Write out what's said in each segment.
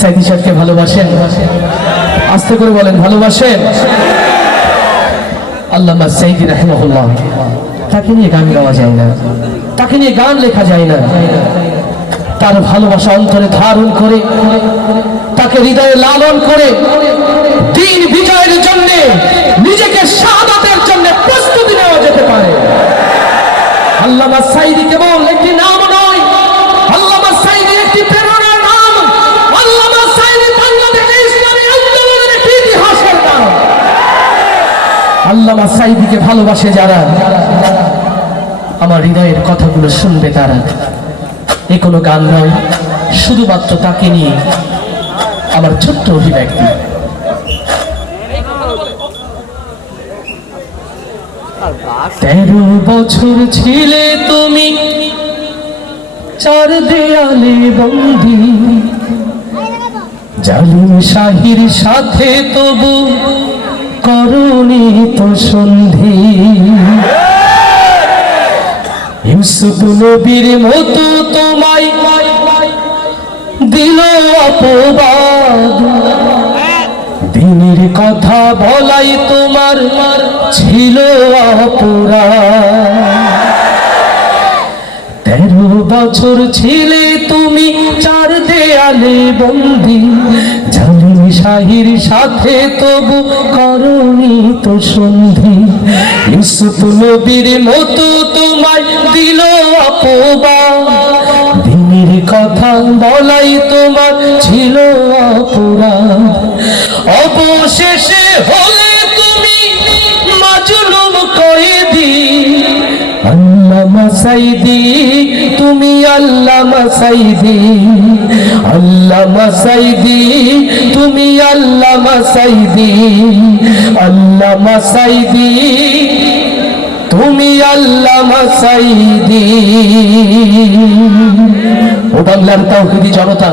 সাইদি সাহেবকে ভালোবাসেন? আস্তে করে বলেন, ভালোবাসেন? আল্লামা সাইদি রাহিমাহুল্লাহ, তাকে নিয়ে গান গাওয়া যায় না, তাকে নিয়ে গান লেখা যায় না। তার ভালোবাসা অন্তরে ধারণ করে, তাকে হৃদয়ে লালন করে দিন বিজয়ের জন্য, নিজেকে শাহাদাতের জন্য প্রস্তুতি নেওয়া যেতে পারে। আল্লামা সাইদি কেবল একটি নাম নয়, আল্লামা সাইদি একটি প্রেরণার নাম। আল্লামা সাইদি বাংলাদেশের ইসলামী আন্দোলনের একটি ইতিহাসের নাম। আল্লামা সাইদিকে ভালোবাসে যারা, আমার হৃদয়ের কথাগুলো শুনবে তারা। এ কোনো গান নয়, শুধুমাত্র তাকে নিয়ে আমার ছোট্ট অভিব্যক্তি। 13 বছর ছিলে তুমি চার দেয়ালে বন্দী, জালিম শাহির সাথে তবু করনি তো সন্ধি। ইউসুফ নবীর মতো তোমায় দিল অপবাদ, দিনের কথা বলাই তোমার ছিল অপরাধ। 13 বছর ছিলে তুমি চার দেয়ালে বন্দী, জালিম শাহির সাথে তবু করনি তো সন্ধি। ইউসুফ নবীর মতো তোমায় দিল অপবাদ, দিনের কথা বলাই তোমার ছিল অপরাধ। অবশেষে হলে তুমি মাজলুম কয়েদি। আল্লামা সাইদি তুমি, আল্লামা সাইদি, আল্লামা সাইদি তুমি, আল্লামা সাইদি, আল্লামা সাইদি তুমি, আল্লামা সাইদি। ও বাংলার তাওহীদি জনতা,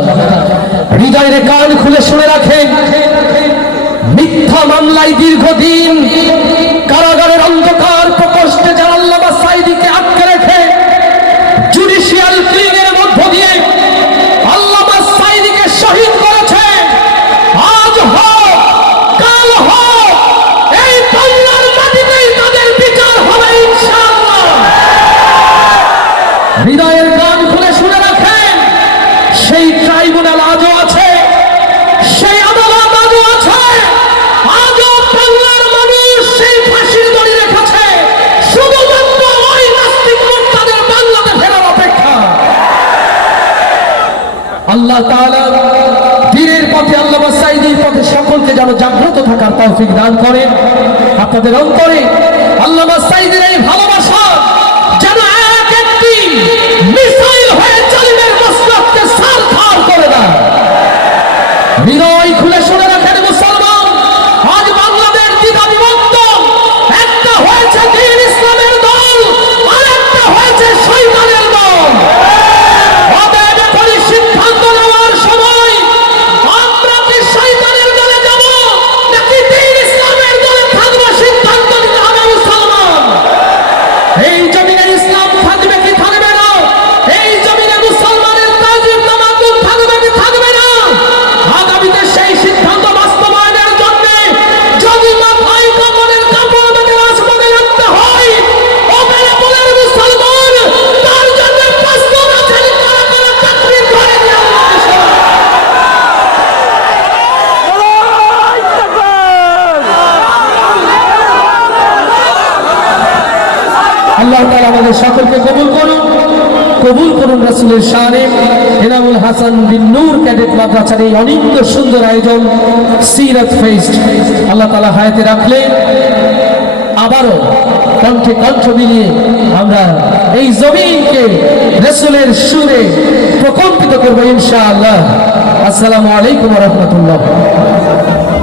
হৃদয়ের কান খুলে শুনে রাখেন, মিথ্যা মামলায় দীর্ঘদিন কারাগারের অন্ধকার প্রকোষ্ঠে যারা আল্লামা সাইদিকে আটকে রেখে জুডিশিয়াল কিলিংয়ের মধ্য দিয়ে আল্লামা সাইদিকে শহীদ করেছে, আজ হোক কাল হোক এই বাংলার মাটিতেই তাদের বিচার হবে ইনশাআল্লাহ। হৃদয়ের কান খুলে শুনে রাখেন, সেই ট্রাইব্যুনাল আজও আছে, সেই আদালত আজও আছে। আজও বাংলার মানুষ সেই ফাঁসির দড়ি রেখেছে, শুধুমাত্র ওই নাস্তিক মুরতাদের বাংলাতে ফেরার অপেক্ষা। আল্লাহ তাআলা দ্বীনের পথে, আল্লামা সাইদির পথে সকলকে যেন জাগ্রত থাকার তৌফিক দান করেন। আপনাদের অন্তরে আল্লামা সাইদির এই ভালোবাসা যেন এক একটি মিসাইল হয়ে জালিমের মস্তককে ছারখার করে দেয়। হৃদয় খুলে শুনে রাখেন মুসলমান, আজ বাংলাদেশ দ্বিধা বিভক্ত। একটা হয়েছে দ্বীন ইসলামের দল, আর একটা হয়েছে শয়তানের দল। অতএব এখনই সিদ্ধান্ত নেওয়ার সময়, আমরা কি শয়তানের দলে যাব নাকি দ্বীন ইসলামের দলে থাকবো, সিদ্ধান্ত নিতে হবে মুসলমান। এই জমিনের ইসলাম থাকবে কি থাকবে না, এই জমিনে মুসলমানের তাজিম তামাদ্দুন থাকবে কি থাকবে না, আগামীতে সেই সিদ্ধান্ত বাস্তবায়নের জন্য যদি মাথায় কাপড়ের কাপড় বেঁধে রাজপথে নামতে হয়, ওখানে বলেন মুসলমান, তার জন্য প্রস্তুত আছেন কারা কারা তাকবীর ধরে দিয়ে আল্লাহ তাআলা আমাদের সকলকে কবুল করুন, কবুল করুন রাসূলের শানে। এনামুল হাসান বিন নূর ক্যাডেট মাদ্রাসার এই অনিন্দ সুন্দর আয়োজন সিরাত ফেস্ট, আল্লাহ তাআলা হায়াতে রাখলে আবারও কণ্ঠে কণ্ঠ মিলিয়ে আমরা এই জমিনকে রাসূলের সুরে প্রকম্পিত করবো ইনশাআল্লাহ। আসসালামু আলাইকুম ওয়া রাহমাতুল্লাহ।